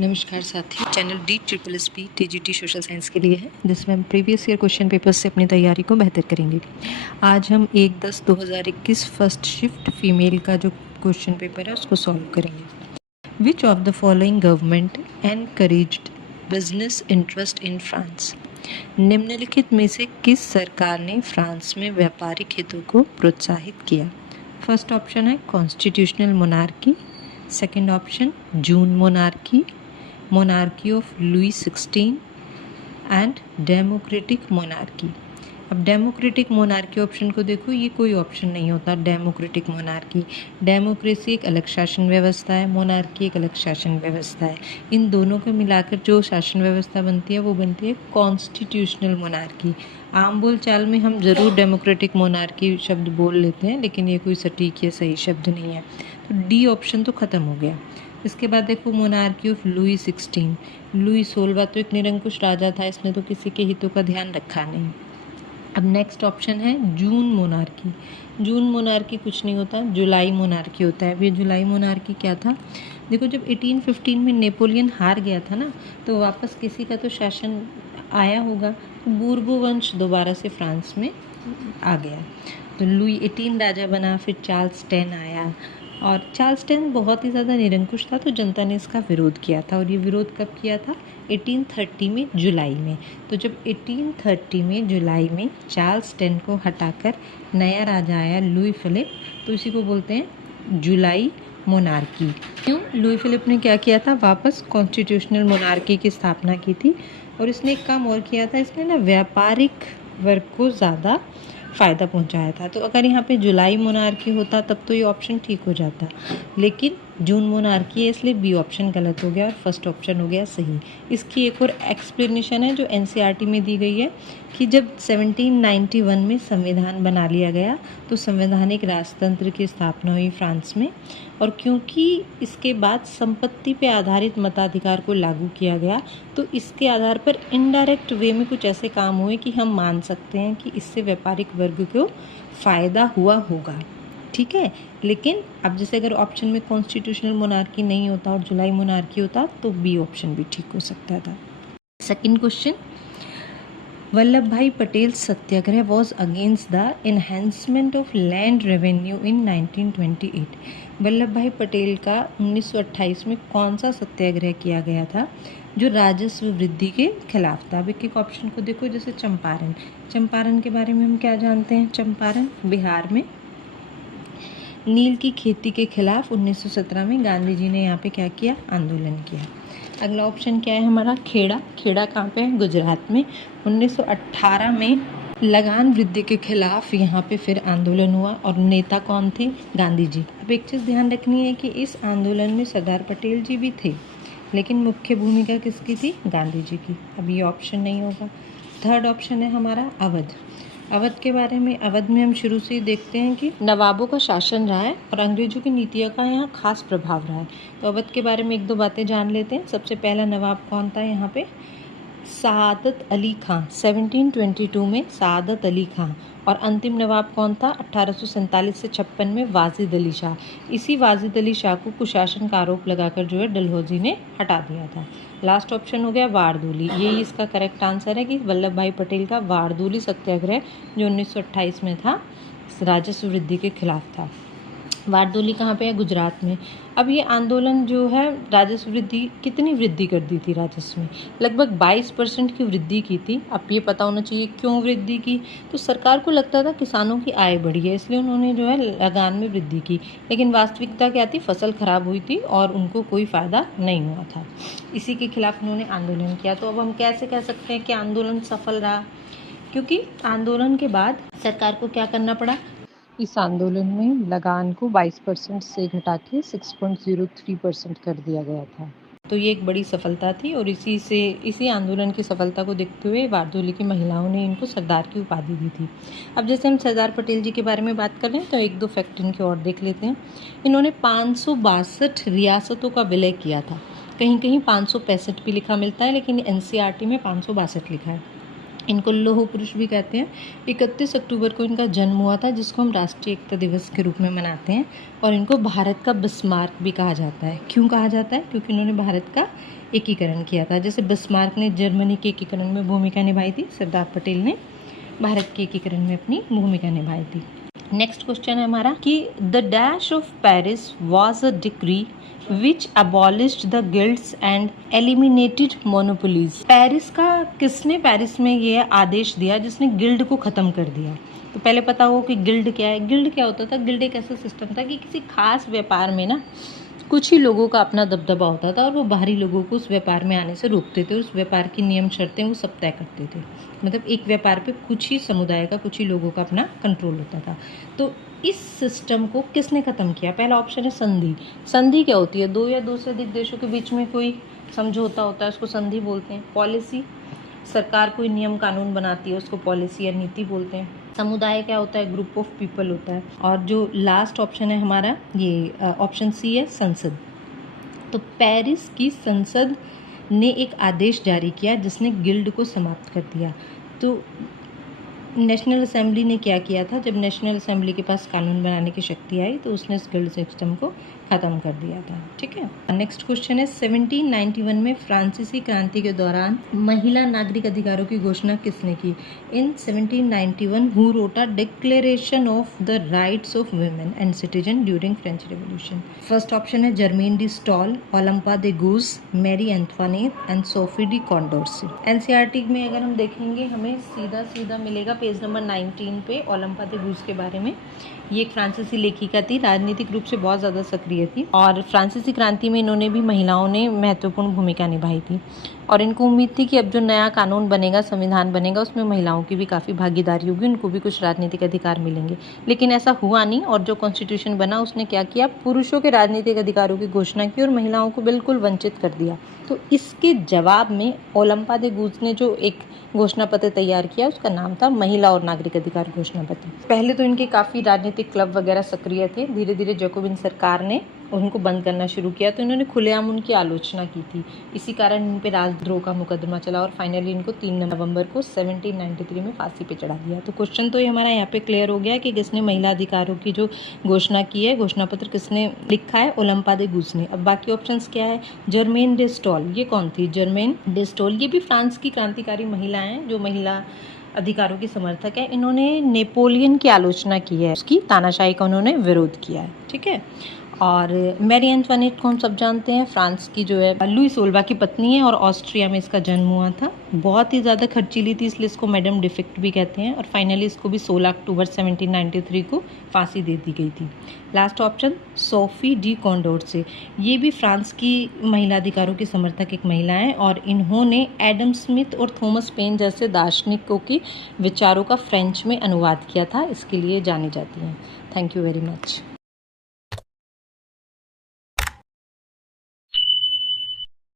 नमस्कार साथियों, channel DSSB TGT social science के लिए है, जिसमें हम प्रीवियस ईयर क्वेश्चन पेपर्स से अपनी तैयारी को बेहतर करेंगे। आज हम 1/10/2021 फर्स्ट शिफ्ट फीमेल का जो क्वेश्चन पेपर है उसको सॉल्व करेंगे। Which of the following government encouraged business interest in France? निम्नलिखित में से किस सरकार ने फ्रांस में व्यापारिक हितों को प्रोत्साहित किया? फर्स्ट ऑप्शन है constitutional monarchy, second option June monarchy, monarchy of Louis 16 and democratic monarchy. अब डेमोक्रेटिक मोनार्की ऑप्शन को देखो, ये कोई ऑप्शन नहीं होता। डेमोक्रेटिक मोनार्की, डेमोक्रेसी एक अलग शासन व्यवस्था है, मोनार्की एक अलग शासन व्यवस्था है। इन दोनों को मिलाकर जो शासन व्यवस्था बनती है वो बनती है कॉन्स्टिट्यूशनल मोनार्की। आम बोल चाल में हम ज़रूर डेमोक्रेटिक मोनार्की शब्द बोल लेते हैं, लेकिन ये कोई सटीक या सही शब्द नहीं है। तो डी ऑप्शन तो ख़त्म हो गया। इसके बाद देखो मोनार्की ऑफ लुई 16। लुई 16 तो एक निरंकुश राजा था, इसने तो किसी के हितों का ध्यान रखा नहीं। अब नेक्स्ट ऑप्शन है जून मोनार्की। जून मोनार्की कुछ नहीं होता, जुलाई मोनार्की होता है। अब ये जुलाई मोनार्की क्या था? देखो, जब 1815 में नेपोलियन हार गया था ना, तो वापस किसी का तो शासन आया होगा, तो बूर्बो वंश दोबारा से फ्रांस में आ गया। तो लुई 18 राजा बना, फिर चार्ल्स 10 आया, और चार्ल्स 10 बहुत ही ज़्यादा निरंकुश था, तो जनता ने इसका विरोध किया था। और ये विरोध कब किया था? 1830 में जुलाई में। तो जब 1830 में जुलाई में चार्ल्स 10 को हटाकर नया राजा आया लुई फिलिप, तो इसी को बोलते हैं जुलाई मोनार्की। क्यों? लुई फिलिप ने क्या किया था? वापस कॉन्स्टिट्यूशनल मोनार्की की स्थापना की थी। और इसने एक काम और किया था, इसने ना व्यापारिक वर्ग को ज़्यादा फ़ायदा पहुंचाया था। तो अगर यहाँ पे जुलाई मोनार्की होता तब तो ये ऑप्शन ठीक हो जाता, लेकिन जून मोनार्की है, इसलिए बी ऑप्शन गलत हो गया और फर्स्ट ऑप्शन हो गया सही। इसकी एक और एक्सप्लेनेशन है जो NCERT में दी गई है कि जब 1791 में संविधान बना लिया गया तो संवैधानिक राजतंत्र की स्थापना हुई फ्रांस में, और क्योंकि इसके बाद संपत्ति पे आधारित मताधिकार को लागू किया गया, तो इसके आधार पर इनडायरेक्ट वे में कुछ ऐसे काम हुए कि हम मान सकते हैं कि इससे व्यापारिक वर्ग को फ़ायदा हुआ होगा। ठीक है, लेकिन अब जैसे अगर ऑप्शन में कॉन्स्टिट्यूशनल मोनार्की नहीं होता और जुलाई मोनार्की होता तो बी ऑप्शन भी ठीक हो सकता था। Second question, Vallabhbhai Patel satyagraha was against the enhancement of land revenue in 1928। Vallabhbhai Patel का 1928 में कौन सा सत्याग्रह किया गया था जो राजस्व वृद्धि के खिलाफ था? अब एक एक ऑप्शन को देखो, जैसे चंपारण। चंपारण के बारे में हम क्या जानते हैं? चंपारण बिहार में नील की खेती के खिलाफ 1917 में गांधी जी ने यहाँ पे क्या किया? आंदोलन किया। अगला ऑप्शन क्या है हमारा? खेड़ा। खेड़ा कहाँ पे है? गुजरात में। 1918 में लगान वृद्धि के खिलाफ यहाँ पे फिर आंदोलन हुआ, और नेता कौन थे? गांधी जी। अब एक चीज़ ध्यान रखनी है कि इस आंदोलन में सरदार पटेल जी भी थे, लेकिन मुख्य भूमिका किसकी थी? गांधी जी की। अब ये ऑप्शन नहीं होगा। थर्ड ऑप्शन है हमारा अवध। अवध के बारे में, अवध में हम शुरू से ही देखते हैं कि नवाबों का शासन रहा है और अंग्रेजों की नीतियों का यहाँ खास प्रभाव रहा है। तो अवध के बारे में एक दो बातें जान लेते हैं। सबसे पहला नवाब कौन था यहाँ पे? सआदत अली खां। 1722 में सआदत अली खां। और अंतिम नवाब कौन था? 1847 से 56 में वाजिद अली शाह। इसी वाजिद अली शाह को कुशासन का आरोप लगाकर जो है डलहौजी ने हटा दिया था। लास्ट ऑप्शन हो गया वारदोली। यही इसका करेक्ट आंसर है कि वल्लभ भाई पटेल का वारदोली सत्याग्रह जो 1928 में था, राजस्व वृद्धि के खिलाफ था। वारदोली कहाँ पे है? गुजरात में। अब ये आंदोलन जो है राजस्व वृद्धि, कितनी वृद्धि कर दी थी राजस्व में? लगभग 22% की वृद्धि की थी। अब ये पता होना चाहिए क्यों वृद्धि की। तो सरकार को लगता था किसानों की आय बढ़ी है, इसलिए उन्होंने जो है लगान में वृद्धि की, लेकिन वास्तविकता क्या थी? फसल खराब हुई थी और उनको कोई फ़ायदा नहीं हुआ था। इसी के खिलाफ उन्होंने आंदोलन किया। तो अब हम कैसे कह सकते हैं कि आंदोलन सफल रहा? क्योंकि आंदोलन के बाद सरकार को क्या करना पड़ा? इस आंदोलन में लगान को 22% से घटा के 6.03% कर दिया गया था। तो ये एक बड़ी सफलता थी, और इसी आंदोलन की सफलता को देखते हुए वारदोली की महिलाओं ने इनको सरदार की उपाधि दी थी। अब जैसे हम सरदार पटेल जी के बारे में बात कर रहे हैं, तो एक दो फैक्ट इनके और देख लेते हैं। इन्होंने 562 रियासतों का विलय किया था। कहीं कहीं 565 भी लिखा मिलता है, लेकिन NCERT में 562 लिखा है। इनको लौह पुरुष भी कहते हैं। 31 अक्टूबर को इनका जन्म हुआ था, जिसको हम राष्ट्रीय एकता दिवस के रूप में मनाते हैं। और इनको भारत का बिस्मार्क भी कहा जाता है। क्यों कहा जाता है? क्योंकि इन्होंने भारत का एकीकरण किया था। जैसे बिस्मार्क ने जर्मनी के एकीकरण में भूमिका निभाई थी, सरदार पटेल ने भारत के एकीकरण में अपनी भूमिका निभाई थी। नेक्स्ट क्वेश्चन है हमारा कि the dash of Paris was a decree which abolished the guilds and eliminated monopolies. Paris में ये आदेश दिया जिसने गिल्ड को खत्म कर दिया। तो पहले पता हो कि गिल्ड क्या है। गिल्ड क्या होता था? गिल्ड एक ऐसा सिस्टम था कि किसी खास व्यापार में ना कुछ ही लोगों का अपना दबदबा होता था और वो बाहरी लोगों को उस व्यापार में आने से रोकते थे। उस व्यापार की नियम शर्तें वो सब तय करते थे। मतलब एक व्यापार पे कुछ ही समुदाय का, कुछ ही लोगों का अपना कंट्रोल होता था। तो इस सिस्टम को किसने ख़त्म किया? पहला ऑप्शन है संधि। संधि क्या होती है? दो या दो से अधिक देशों के बीच में कोई समझौता होता है, उसको संधि बोलते हैं। पॉलिसी, सरकार कोई नियम कानून बनाती है, उसको पॉलिसी या नीति बोलते हैं। समुदाय क्या होता है? ग्रुप ऑफ पीपल होता है। और जो लास्ट ऑप्शन है हमारा, ये ऑप्शन सी है, संसद। तो पेरिस की संसद ने एक आदेश जारी किया जिसने गिल्ड को समाप्त कर दिया। तो नेशनल असेंबली ने क्या किया था? जब नेशनल असेंबली के पास कानून बनाने की शक्ति आई तो उसने इस गिल्ड सिस्टम को ख़त्म कर दिया था। ठीक है। नेक्स्ट क्वेश्चन है 1791 में फ्रांसीसी क्रांति के दौरान महिला नागरिक अधिकारों की घोषणा किसने की? In 1791 who wrote a declaration of the rights of women and citizen during French revolution? First option है Germaine de Stael, Olympe de Gouges, Marie Antoinette and Sophie de Condorcet. NCERT में अगर हम देखेंगे हमें सीधा मिलेगा पेज नंबर 19 पे ओलंपा de गूज के बारे में। ये एक फ्रांसीसी लेखिका थी, राजनीतिक रूप से बहुत ज़्यादा सक्रिय थी और फ्रांसीसी क्रांति में इन्होंने भी महिलाओं ने महत्वपूर्ण भूमिका निभाई थी। और इनको उम्मीद थी कि अब जो नया कानून बनेगा, संविधान बनेगा, उसमें महिलाओं की भी काफ़ी भागीदारी होगी, उनको भी कुछ राजनीतिक अधिकार मिलेंगे। लेकिन ऐसा हुआ नहीं और जो कॉन्स्टिट्यूशन बना उसने क्या किया? पुरुषों के राजनीतिक अधिकारों की घोषणा की और महिलाओं को बिल्कुल वंचित कर दिया। तो इसके जवाब में ओलंपा दे गूज ने जो एक घोषणा पत्र तैयार किया उसका नाम था महिला और नागरिक अधिकार घोषणा पत्र। पहले तो इनके काफ़ी राजनीतिक क्लब वगैरह सक्रिय थे। धीरे धीरे जैकोबिन सरकार ने उनको बंद करना शुरू किया तो इन्होंने खुलेआम उनकी आलोचना की थी। इसी कारण इन पे राजद्रोह का मुकदमा चला और फाइनली इनको 3 नवंबर को 1793 में फांसी पे चढ़ा दिया। तो क्वेश्चन तो ये हमारा यहाँ पे क्लियर हो गया कि किसने महिला अधिकारों की जो घोषणा की है, घोषणा पत्र किसने लिखा है? ओलंपा दे गूज ने। अब बाकी ऑप्शंस क्या है? जर्मेन डे स्टॉल, ये कौन थी? जर्मेन डे स्टॉल, ये भी फ्रांस की क्रांतिकारी महिला हैं जो महिला अधिकारों की समर्थक है। इन्होंने नेपोलियन की आलोचना की है, उसकी तानाशाही का उन्होंने विरोध किया है। ठीक है। और मैरी एंटवानेट को हम सब जानते हैं, फ्रांस की जो है लुई सोल्वा की पत्नी है और ऑस्ट्रिया में इसका जन्म हुआ था। बहुत ही ज़्यादा खर्चीली थी इसलिए इसको मैडम डिफेक्ट भी कहते हैं। और फाइनली इसको भी 16 अक्टूबर 1793 को फांसी दे दी गई थी। लास्ट ऑप्शन सोफी डी कॉन्डोर्से, ये भी फ्रांस की महिला अधिकारों की समर्थक एक महिला हैं और इन्होंने एडम स्मिथ और थॉमस पेन जैसे दार्शनिकों के विचारों का फ्रेंच में अनुवाद किया था, इसके लिए जानी जाती हैं। Thank you very much.